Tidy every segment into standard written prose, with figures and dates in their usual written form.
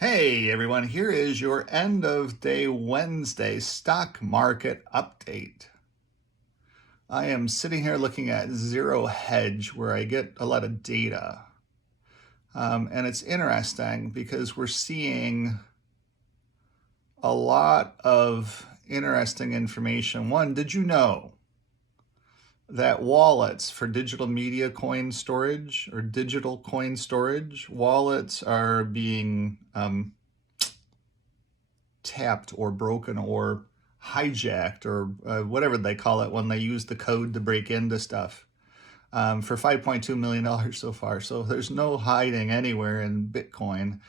Hey everyone, here is your end of day Wednesday stock market update. I am sitting here looking at Zero Hedge where I get a lot of data. And it's interesting because we're seeing a lot of interesting information. One, did you know that wallets for digital media coin storage or digital coin storage, wallets are being tapped or broken or hijacked or whatever they call it when they use the code to break into stuff for $5.2 million so far. So there's no hiding anywhere in Bitcoin.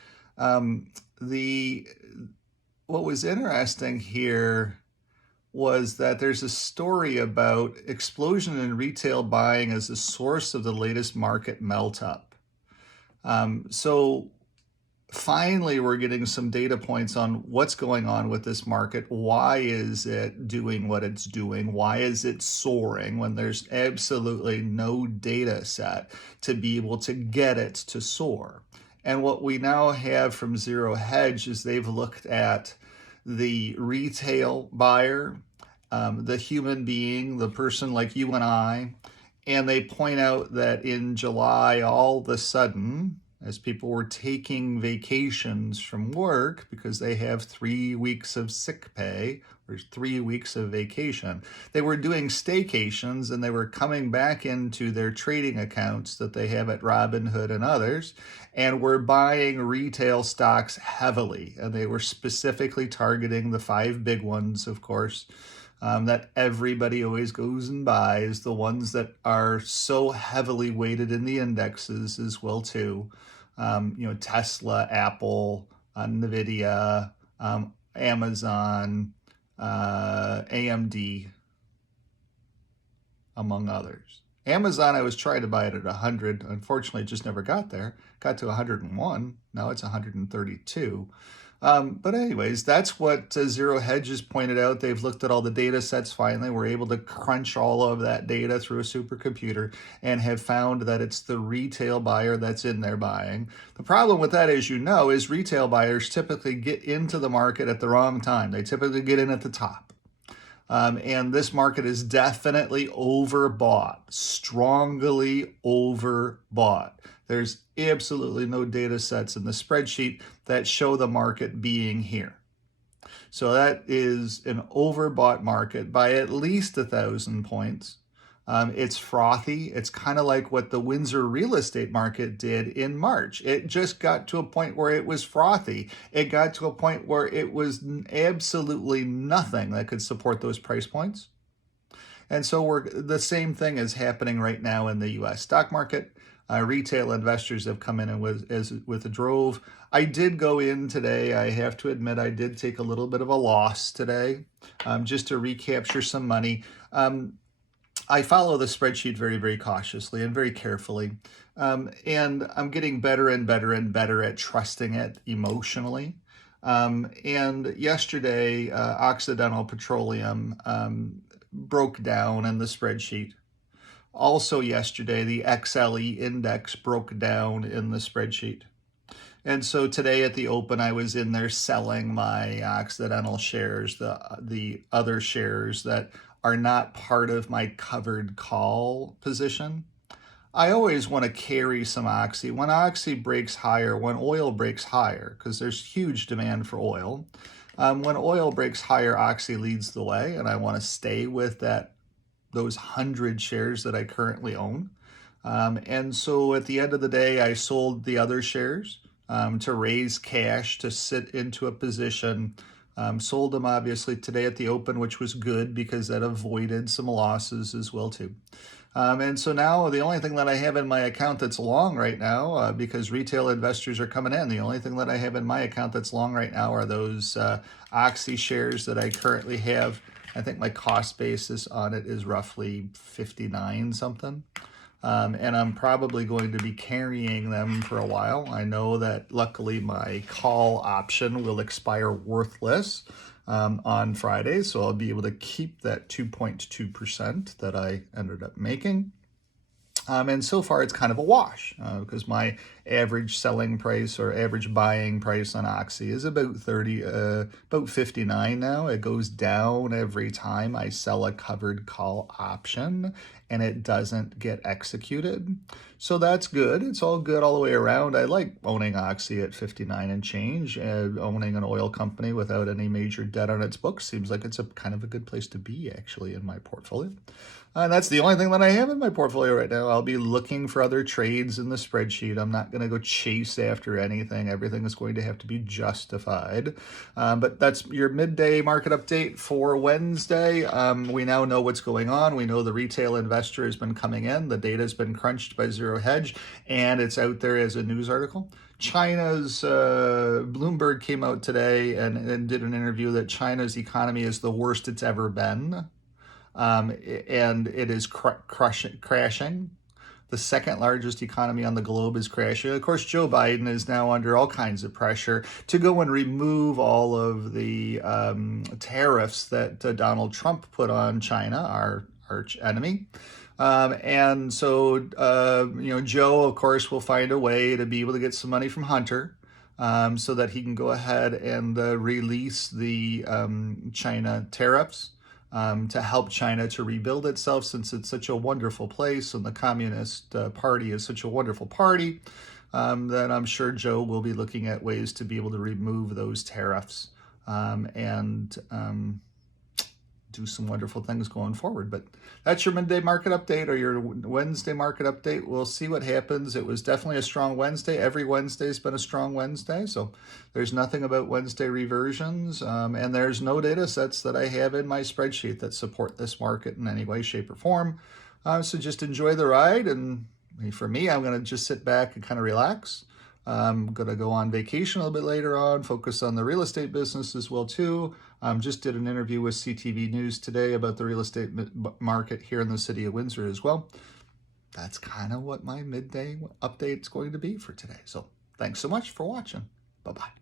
The What was interesting here was that there's a story about explosion in retail buying as the source of the latest market melt up. So finally, we're getting some data points on what's going on with this market. Why is it doing what it's doing? Why is it soaring when there's absolutely no data set to be able to get it to soar? And what we now have from Zero Hedge is they've looked at the retail buyer, the human being, the person like you and I, and they point out that in July, all of a sudden, as people were taking vacations from work because they have 3 weeks of sick pay or 3 weeks of vacation, they were doing staycations and they were coming back into their trading accounts that they have at Robinhood and others and were buying retail stocks heavily. And they were specifically targeting the 5 big ones, of course. That everybody always goes and buys, the ones that are so heavily weighted in the indexes as well too. Tesla, Apple, Nvidia, Amazon, AMD, among others. Amazon, I was trying to buy it at 100. Unfortunately, it just never got there. Got to 101. Now it's 132. But anyways, that's what Zero Hedge has pointed out. They've looked at all the data sets finally. We're able to crunch all of that data through a supercomputer and have found that it's the retail buyer that's in there buying. The problem with that, as you know, is retail buyers typically get into the market at the wrong time. They typically get in at the top. And this market is definitely overbought, strongly overbought. There's absolutely no data sets in the spreadsheet that show the market being here. So that is an overbought market by at least 1,000 points. It's frothy. It's kind of like what the Windsor real estate market did in March. It just got to a point where it was frothy. It got to a point where it was absolutely nothing that could support those price points. And so the same thing is happening right now in the U.S. stock market. Retail investors have come in and with a drove. I did go in today. I have to admit I did take a little bit of a loss today just to recapture some money. I follow the spreadsheet very, very cautiously and very carefully. And I'm getting better and better and better at trusting it emotionally. And yesterday, Occidental Petroleum broke down in the spreadsheet. Also yesterday, the XLE index broke down in the spreadsheet. And so today at the open, I was in there selling my Occidental shares, the other shares that are not part of my covered call position. I always want to carry some Oxy. When Oxy breaks higher, when oil breaks higher, because there's huge demand for oil, when oil breaks higher, Oxy leads the way, and I want to stay with those 100 shares that I currently own. And so at the end of the day, I sold the other shares to raise cash to sit into a position. Sold them obviously today at the open, which was good because that avoided some losses as well too. And so now the only thing that I have in my account that's long right now, because retail investors are coming in, the only thing that I have in my account that's long right now are those Oxy shares that I currently have. I think my cost basis on it is roughly 59 something. And I'm probably going to be carrying them for a while. I know that luckily my call option will expire worthless on Friday, so I'll be able to keep that 2.2% that I ended up making. And so far, it's kind of a wash because my average selling price or average buying price on Oxy is about about 59 now. It goes down every time I sell a covered call option, and it doesn't get executed. So that's good. It's all good all the way around. I like owning Oxy at 59 and change. Owning an oil company without any major debt on its books seems like it's a kind of a good place to be, actually, in my portfolio. And that's the only thing that I have in my portfolio right now. I'll be looking for other trades in the spreadsheet. I'm not going to go chase after anything. Everything is going to have to be justified. But that's your midday market update for Wednesday. We now know what's going on. We know the retail investor has been coming in. The data has been crunched by Zero Hedge, and it's out there as a news article. China's Bloomberg came out today and did an interview that China's economy is the worst it's ever been. And it is crashing. The second largest economy on the globe is crashing. Of course, Joe Biden is now under all kinds of pressure to go and remove all of the tariffs that Donald Trump put on China, our arch enemy. And so, Joe, of course, will find a way to be able to get some money from Hunter. So that he can go ahead and release the China tariffs. To help China to rebuild itself, since it's such a wonderful place and the Communist Party is such a wonderful party, then I'm sure Joe will be looking at ways to be able to remove those tariffs and do some wonderful things going forward. But that's your midday market update or your Wednesday market update. We'll see what happens. It was definitely a strong Wednesday. Every Wednesday's been a strong Wednesday, so there's nothing about Wednesday reversions, and there's no data sets that I have in my spreadsheet that support this market in any way, shape, or form. So just enjoy the ride, and for me, I'm going to just sit back and kind of relax. I'm going to go on vacation a little bit later on, focus on the real estate business as well, too. Just did an interview with CTV News today about the real estate market here in the city of Windsor as well. That's kind of what my midday update is going to be for today. So thanks so much for watching. Bye-bye.